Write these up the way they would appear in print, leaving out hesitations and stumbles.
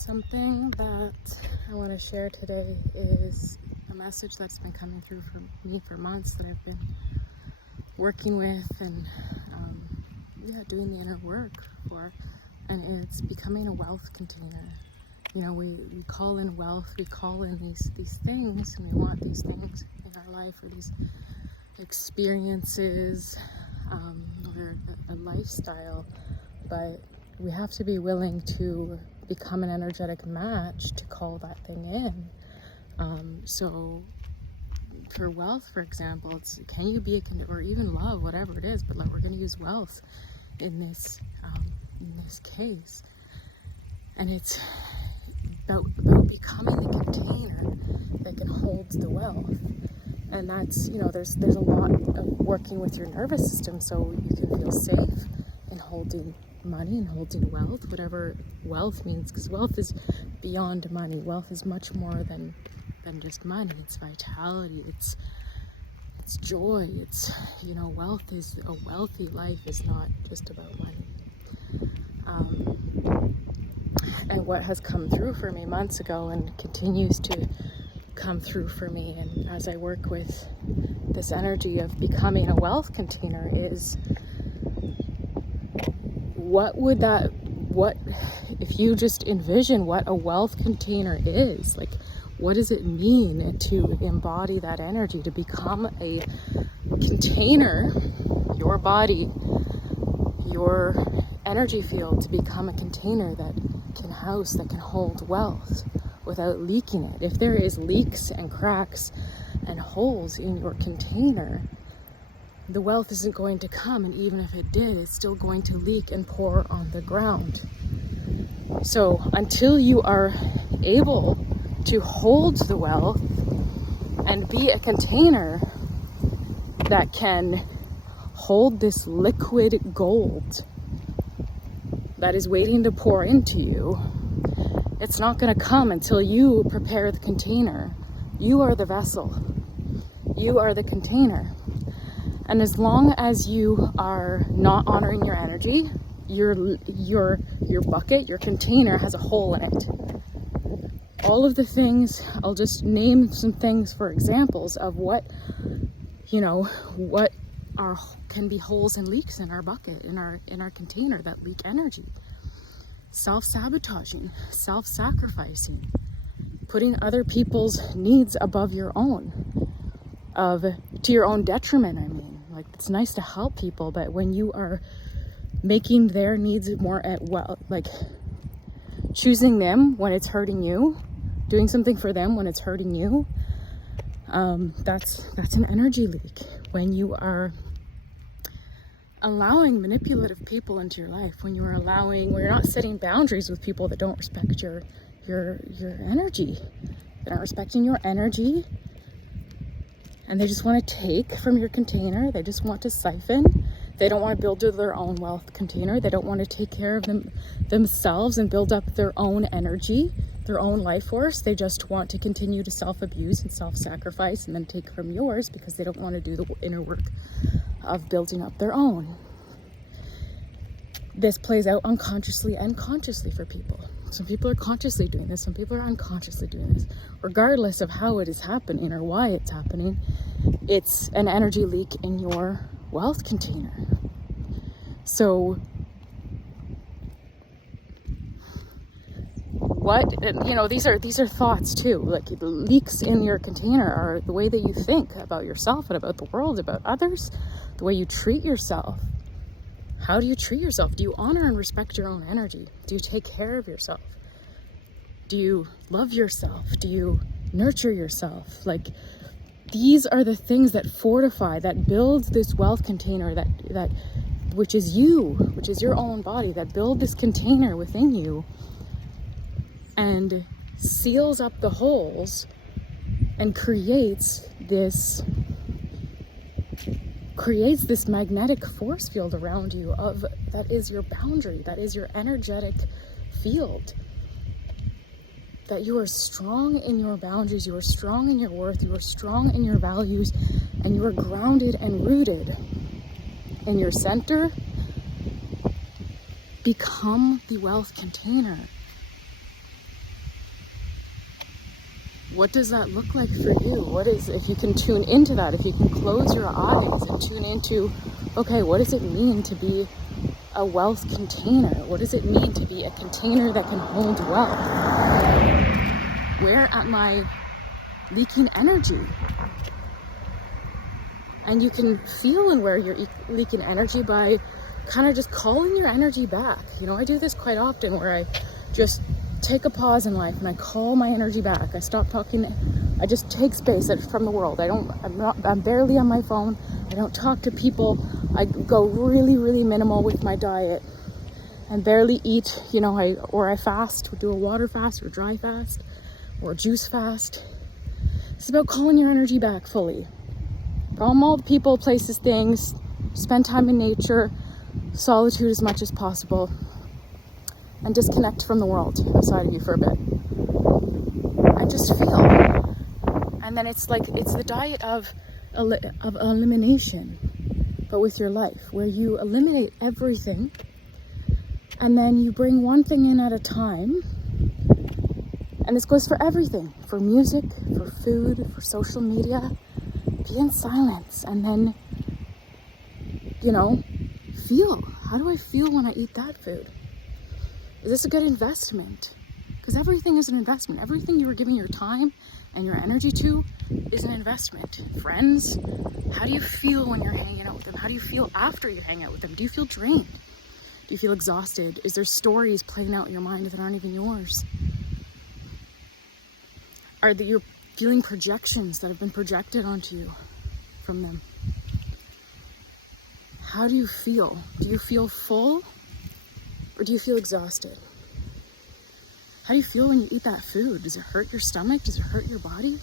Something that I want to share today is a message that's been coming through for me for months that I've been working with and doing the inner work for, and it's becoming a wealth container. You know, we call in wealth, we call in these things, and we want these things in our life, or these experiences, or a lifestyle, but we have to be willing to become an energetic match to call that thing in. So for wealth, for example, it's can you be or even love, whatever it is, but like we're going to use wealth in this case, and it's about becoming the container that can hold the wealth. And that's, there's a lot of working with your nervous system so you can feel safe in holding money and holding wealth, whatever wealth means, because wealth is beyond money. Wealth is much more than just money. It's vitality, it's joy, it's, wealth is a wealthy life is not just about money. And what has come through for me months ago and continues to come through for me, and as I work with this energy of becoming a wealth container, is what if you just envision what a wealth container is, like what does it mean to embody that energy, to become a container, your body, your energy field, to become a container that can house, that can hold wealth without leaking it. If there is leaks and cracks and holes in your container, the wealth isn't going to come, and even if it did, it's still going to leak and pour on the ground. So until you are able to hold the wealth and be a container that can hold this liquid gold that is waiting to pour into you, it's not going to come until you prepare the container. You are the vessel. You are the container. And as long as you are not honoring your energy, your bucket, your container has a hole in it. All of the things, I'll just name some things for examples of what can be holes and leaks in our bucket, in our container that leak energy. Self-sabotaging, self-sacrificing, putting other people's needs above your own, to your own detriment. I mean, like, it's nice to help people, but when you are making their needs more like choosing them when it's hurting you, doing something for them when it's hurting you, that's an energy leak. When you are allowing manipulative people into your life, when you're not setting boundaries with people that don't respect your energy, they're not respecting your energy, and they just want to take from your container, they just want to siphon, they don't want to build their own wealth container, they don't want to take care of themselves and build up their own energy, their own life force. They just want to continue to self-abuse and self-sacrifice and then take from yours because they don't want to do the inner work of building up their own. This plays out unconsciously and consciously for people. Some people are consciously doing this, some people are unconsciously doing this. Regardless of how it is happening or why it's happening, it's an energy leak in your wealth container. So these are thoughts too. Like, leaks in your container are the way that you think about yourself and about the world, about others, the way you treat yourself. How do you treat yourself? Do you honor and respect your own energy? Do you take care of yourself? Do you love yourself? Do you nurture yourself? Like, these are the things that fortify, that build this wealth container, that which is you, which is your own body, that build this container within you and seals up the holes and creates this magnetic force field around you that is your boundary, that is your energetic field, that you are strong in your boundaries, you are strong in your worth, you are strong in your values, and you are grounded and rooted in your center. Become the wealth container what does that look like for you? What is, if you can tune into that, if you can close your eyes and tune into, okay, what does it mean to be a wealth container? What does it mean to be a container that can hold wealth? Where am I leaking energy? And you can feel and where you're leaking energy by kind of just calling your energy back. You know, I do this quite often where I just take a pause in life and I call my energy back. I stop talking. I just take space from the world. I'm barely on my phone. I don't talk to people. I go really, really minimal with my diet and barely eat, you know, I fast, do a water fast or dry fast or juice fast. It's about calling your energy back fully. From all the people, places, things, spend time in nature, solitude as much as possible, and disconnect from the world outside of you for a bit. And just feel. And then it's the diet of elimination, but with your life, where you eliminate everything, and then you bring one thing in at a time. And this goes for everything, for music, for food, for social media. Be in silence and then, you know, feel. How do I feel when I eat that food? Is this a good investment? Because everything is an investment. Everything you are giving your time and your energy to is an investment. Friends, how do you feel when you're hanging out with them? How do you feel after you hang out with them? Do you feel drained? Do you feel exhausted? Is there stories playing out in your mind that aren't even yours? Are you're feeling projections that have been projected onto you from them? How do you feel? Do you feel full or do you feel exhausted? How do you feel when you eat that food? Does it hurt your stomach? Does it hurt your body?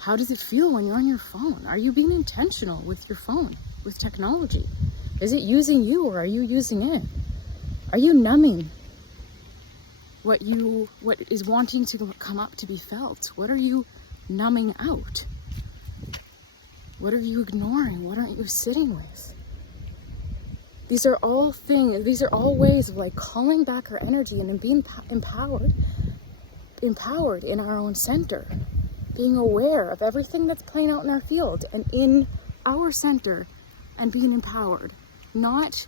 How does it feel when you're on your phone? Are you being intentional with your phone, with technology? Is it using you or are you using it? Are you numbing what is wanting to come up to be felt? What are you numbing out? What are you ignoring? What aren't you sitting with? These are all things, these are all ways of like calling back our energy and being empowered in our own center, being aware of everything that's playing out in our field and in our center and being empowered, not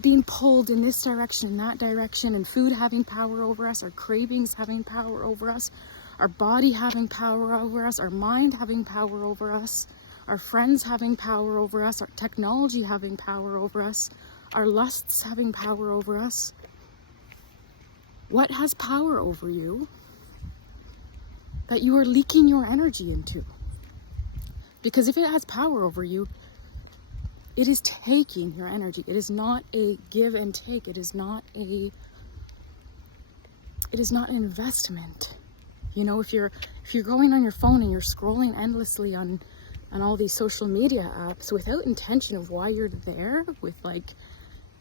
being pulled in this direction, that direction, and food having power over us, our cravings having power over us, our body having power over us, our mind having power over us, our friends having power over us, our technology having power over us, our lusts having power over us. What has power over you that you are leaking your energy into? Because if it has power over you, it is taking your energy. It is not a give and take. It is not an investment. You know, if you're going on your phone and you're scrolling endlessly on all these social media apps without intention of why you're there, with like,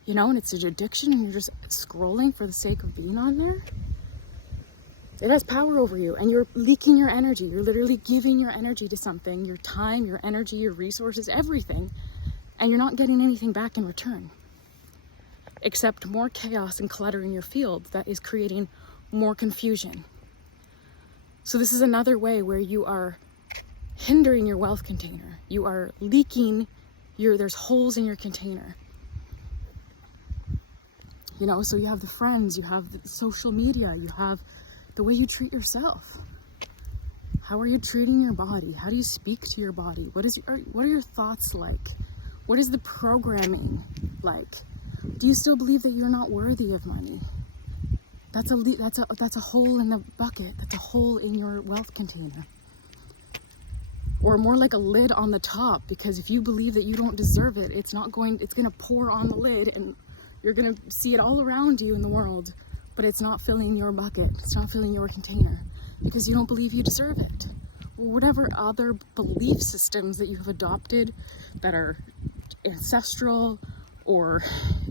you know, and it's an addiction and you're just scrolling for the sake of being on there, it has power over you and you're leaking your energy. You're literally giving your energy to something, your time, your energy, your resources, everything. And you're not getting anything back in return, except more chaos and clutter in your field that is creating more confusion. So this is another way where you are hindering your wealth container. You are leaking there's holes in your container. You know, so you have the friends, you have the social media, you have the way you treat yourself. How are you treating your body? How do you speak to your body? What are your thoughts like? What is the programming like? Do you still believe that you're not worthy of money? That's a hole in the bucket. That's a hole in your wealth container. Or more like a lid on the top, because if you believe that you don't deserve it, it's going to pour on the lid and you're going to see it all around you in the world, but it's not filling your bucket. It's not filling your container because you don't believe you deserve it. Or whatever other belief systems that you have adopted that are ancestral or,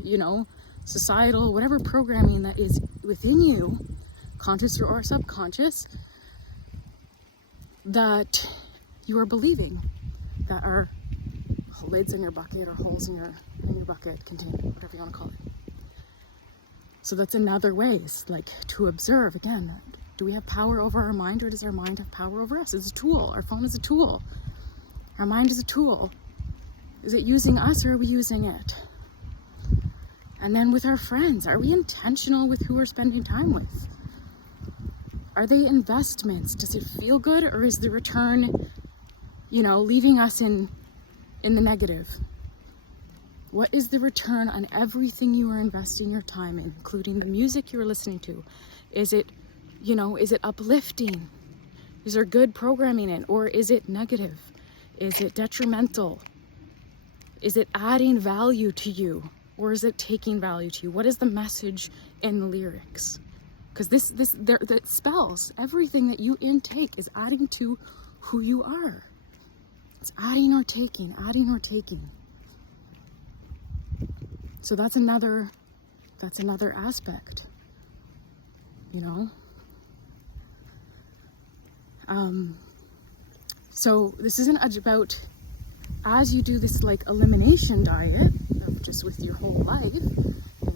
you know, societal, whatever programming that is within you, conscious or subconscious, that you are believing, that are lids in your bucket or holes in your bucket container, whatever you want to call it. So that's another way, like to observe. Again, do we have power over our mind, or does our mind have power over us? It's a tool. Our phone is a tool. Our mind is a tool. Is it using us, or are we using it? And then with our friends, are we intentional with who we're spending time with? Are they investments? Does it feel good, or is the return, leaving us in the negative? What is the return on everything you are investing your time in, including the music you're listening to? Is it, is it uplifting? Is there good programming in, or is it negative? Is it detrimental? Is it adding value to you, or is it taking value to you? What is the message in the lyrics? Because the spells, everything that you intake is adding to who you are. It's adding or taking, adding or taking. So that's another aspect, So this isn't about, as you do this like elimination diet of just with your whole life,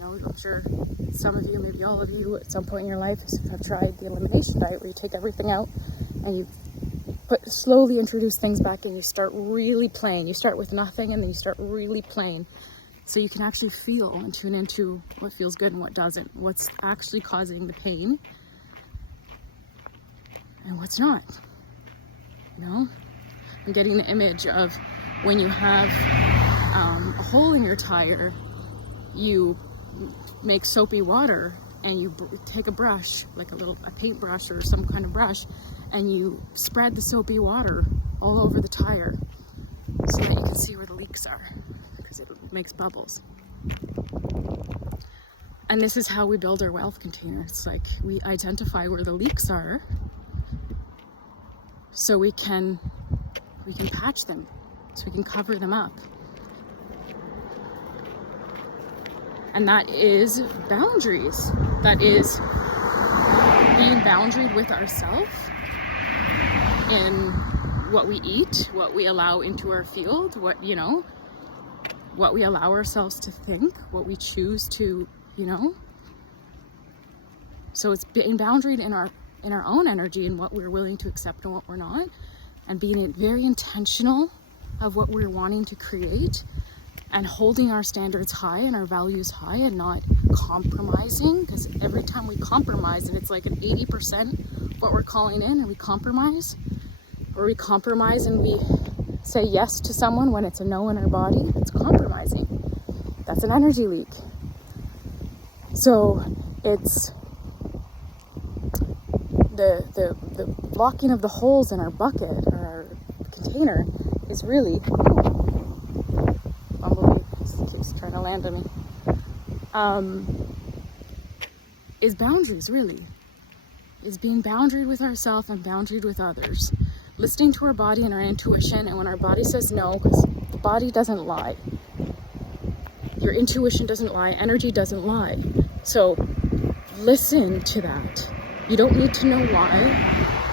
I'm sure some of you, maybe all of you at some point in your life have tried the elimination diet, where you take everything out and you slowly introduce things back, and you start really playing. You start with nothing, and then you start really playing. So you can actually feel and tune into what feels good and what doesn't, what's actually causing the pain and what's not. I'm getting the image of when you have a hole in your tire, you make soapy water, and you take a brush, like a paintbrush or some kind of brush, and you spread the soapy water all over the tire so that you can see where the leaks are, because it makes bubbles. And this is how we build our wealth container. It's like we identify where the leaks are, so we can patch them, so we can cover them up. And that is boundaries. That is being boundaried with ourselves in what we eat, what we allow into our field, what we allow ourselves to think, what we choose to, So it's being boundaried in our own energy and what we're willing to accept and what we're not, and being very intentional of what we're wanting to create, and holding our standards high and our values high, and not compromising, because every time we compromise, and it's like an 80% what we're calling in, and we compromise, and we say yes to someone when it's a no in our body, it's compromising. That's an energy leak. So it's the blocking of the holes in our bucket or our container is really, bumblebee keeps trying to land on me, is boundaries, really. Is being boundaried with ourselves and boundaried with others. Listening to our body and our intuition, and when our body says no, because the body doesn't lie. Your intuition doesn't lie, energy doesn't lie. So listen to that. You don't need to know why.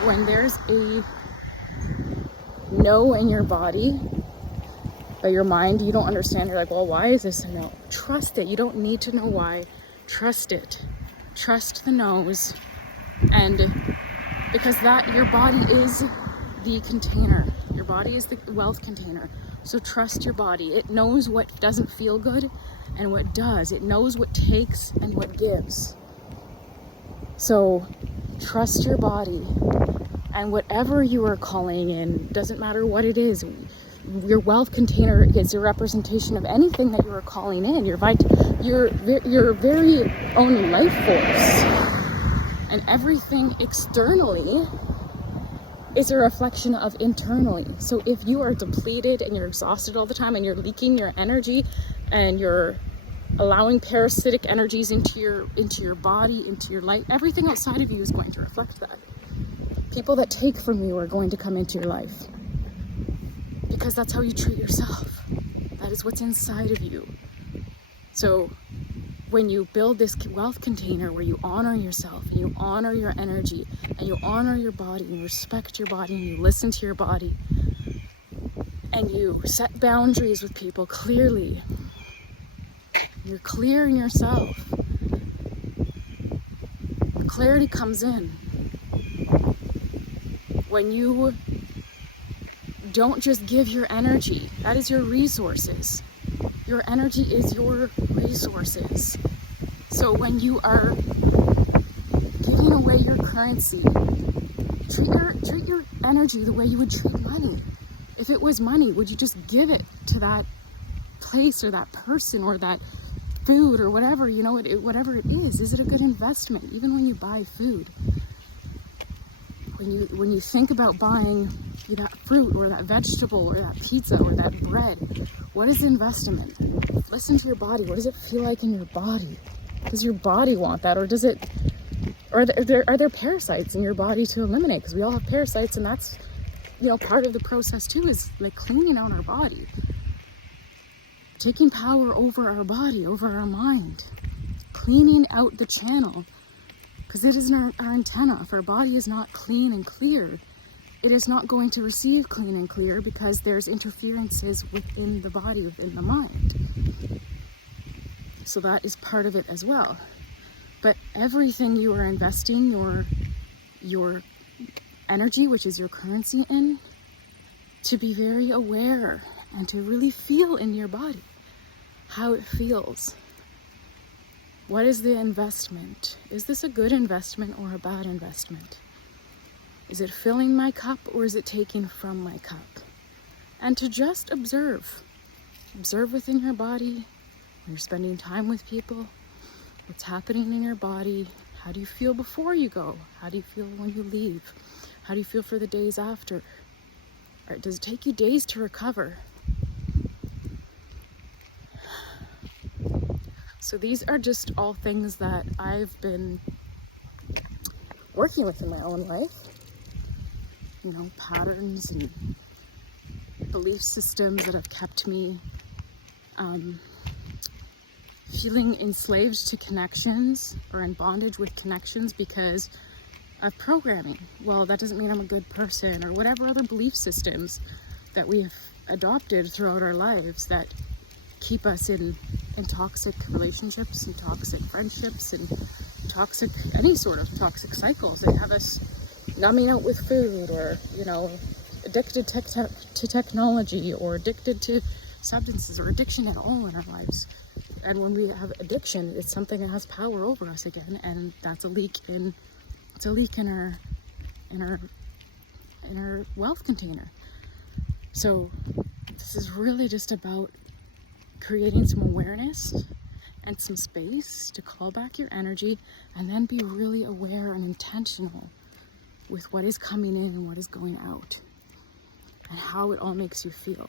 When there's a no in your body, but your mind, you don't understand. You're like, well, why is this a no? Trust it. You don't need to know why. Trust it. Trust the no's. And because your body is the container. Your body is the wealth container. So trust your body. It knows what doesn't feel good and what does. It knows what takes and what gives. So trust your body. And whatever you are calling in, doesn't matter what it is. Your wealth container is a representation of anything that you are calling in. Your very own life force. And everything externally is a reflection of internally. So if you are depleted and you're exhausted all the time and you're leaking your energy and you're allowing parasitic energies into your body, into your life, everything outside of you is going to reflect that. People that take from you are going to come into your life. Because that's how you treat yourself. That is what's inside of you. So when you build this wealth container where you honor yourself and you honor your energy and you honor your body and you respect your body and you listen to your body and you set boundaries with people clearly, you're clear in yourself, clarity comes in when you don't just give your energy. That is your resources. Your energy is your resources. So when you are giving away your currency, treat your energy the way you would treat money. If it was money, would you just give it to that place or that person or that food or whatever, you know, whatever it is? Is it a good investment? Even when you buy food, when you think about buying that fruit or that vegetable or that pizza or that bread, what is the investment? Listen to your body. What does it feel like in your body? Does your body want that, or does it? Or are there parasites in your body to eliminate? Because we all have parasites, and that's, you know, part of the process too, is like cleaning out our body, taking power over our body, over our mind, cleaning out the channel, because it is our antenna. If our body is not clean and clear, it is not going to receive clean and clear, because there's interferences within the body, within the mind. So that is part of it as well. But everything you are investing your energy, which is your currency, in, to be very aware and to really feel in your body how it feels. What is the investment? Is this a good investment or a bad investment? Is it filling my cup or is it taking from my cup? And to just observe. Observe within your body when you're spending time with people. What's happening in your body? How do you feel before you go? How do you feel when you leave? How do you feel for the days after? Or does it take you days to recover? So these are just all things that I've been working with in my own life. You know, patterns and belief systems that have kept me feeling enslaved to connections, or in bondage with connections because of programming. Well, that doesn't mean I'm a good person, or whatever other belief systems that we've adopted throughout our lives that keep us in toxic relationships and toxic friendships and toxic, any sort of toxic cycles. They have us numbing out with food, or, you know, addicted to technology, or addicted to substances, or addiction at all in our lives. And when we have addiction, it's something that has power over us again, and that's a leak in our wealth container. So this is really just about creating some awareness and some space to call back your energy, and then be really aware and intentional with what is coming in and what is going out, and how it all makes you feel.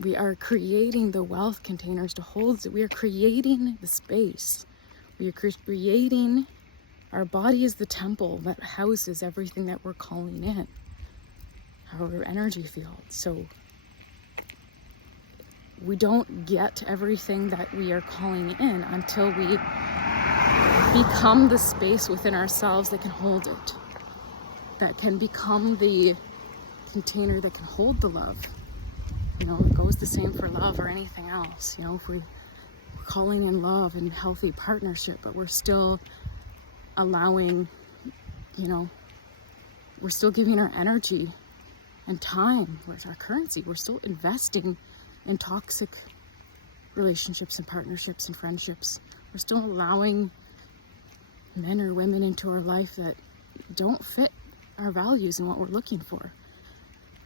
We are creating the wealth containers to hold it. We are creating the space. We are creating, our body is the temple that houses everything that we're calling in, our energy field. So we don't get everything that we are calling in until we become the space within ourselves that can hold it, that can become the container that can hold the love. You know, it goes the same for love or anything else. You know, if we're calling in love and healthy partnership, but we're still allowing, you know, we're still giving our energy and time with our currency. We're still investing in toxic relationships and partnerships and friendships. We're still allowing men or women into our life that don't fit our values and what we're looking for.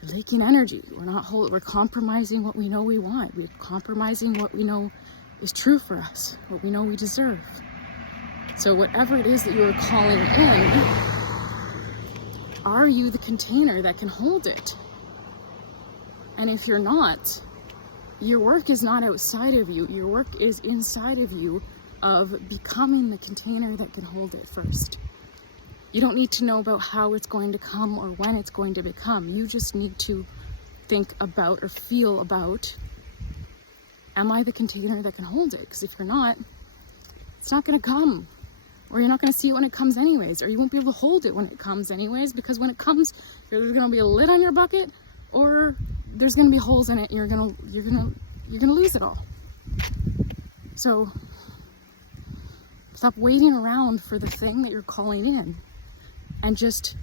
We're leaking energy. We're compromising what we know we want. We're compromising what we know is true for us, what we know we deserve. So whatever it is that you are calling in, are you the container that can hold it? And if you're not, your work is not outside of you. Your work is inside of you, of becoming the container that can hold it first. You don't need to know about how it's going to come or when it's going to become. You just need to think about or feel about, am I the container that can hold it? Because if you're not, it's not going to come. Or you're not going to see it when it comes anyways. Or you won't be able to hold it when it comes anyways. Because when it comes, there's going to be a lid on your bucket, or there's going to be holes in it. You're gonna you're going to lose it all. So stop waiting around for the thing that you're calling in and just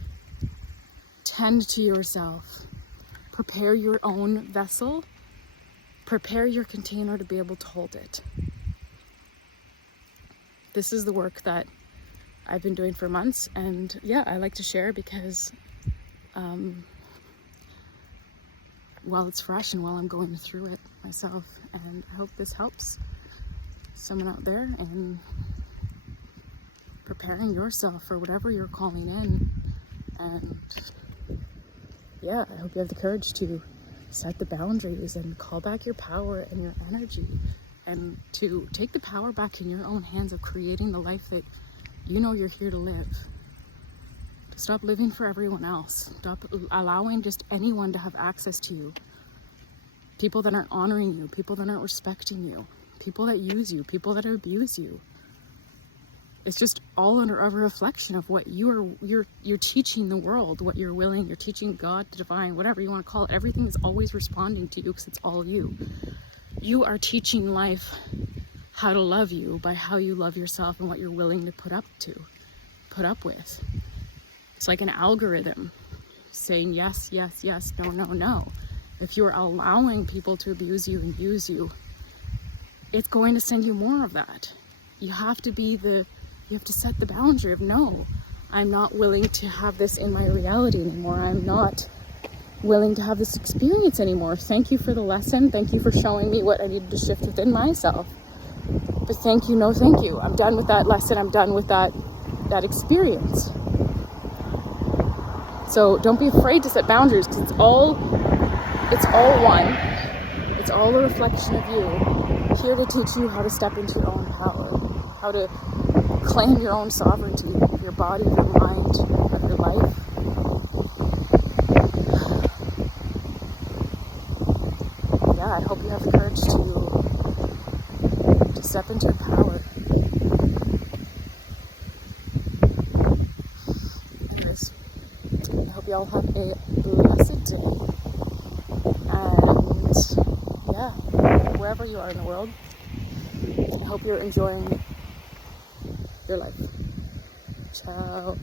tend to yourself. Prepare your own vessel. Prepare your container to be able to hold it. This is the work that I've been doing for months, and yeah, I like to share because while it's fresh and while I'm going through it myself, and I hope this helps someone out there in preparing yourself for whatever you're calling in. And yeah, I hope you have the courage to set the boundaries and call back your power and your energy, and to take the power back in your own hands of creating the life that you know you're here to live. To stop living for everyone else. Stop allowing just anyone to have access to you. People that aren't honoring you, people that aren't respecting you, people that use you, people that abuse you. It's just all under a reflection of what you're teaching the world, what you're willing, you're teaching God, the divine, whatever you want to call it. Everything is always responding to you because it's all you. You are teaching life how to love you by how you love yourself and what you're willing to put up with. It's like an algorithm saying yes, yes, yes, no, no, no. If you're allowing people to abuse you and use you, it's going to send you more of that. You have to set the boundary of, no, I'm not willing to have this in my reality anymore. I'm not willing to have this experience anymore. Thank you for the lesson. Thank you for showing me what I needed to shift within myself. But thank you, no thank you. I'm done with that lesson. I'm done with that experience. So don't be afraid to set boundaries, because it's all one. It's all a reflection of you, here to teach you how to step into your own power, how to claim your own sovereignty of your body, of your mind, of your life. Yeah, I hope you have the courage to step into your power. Anyways, I hope you all have a blessed day. And yeah, wherever you are in the world, I hope you're enjoying your life. Ciao.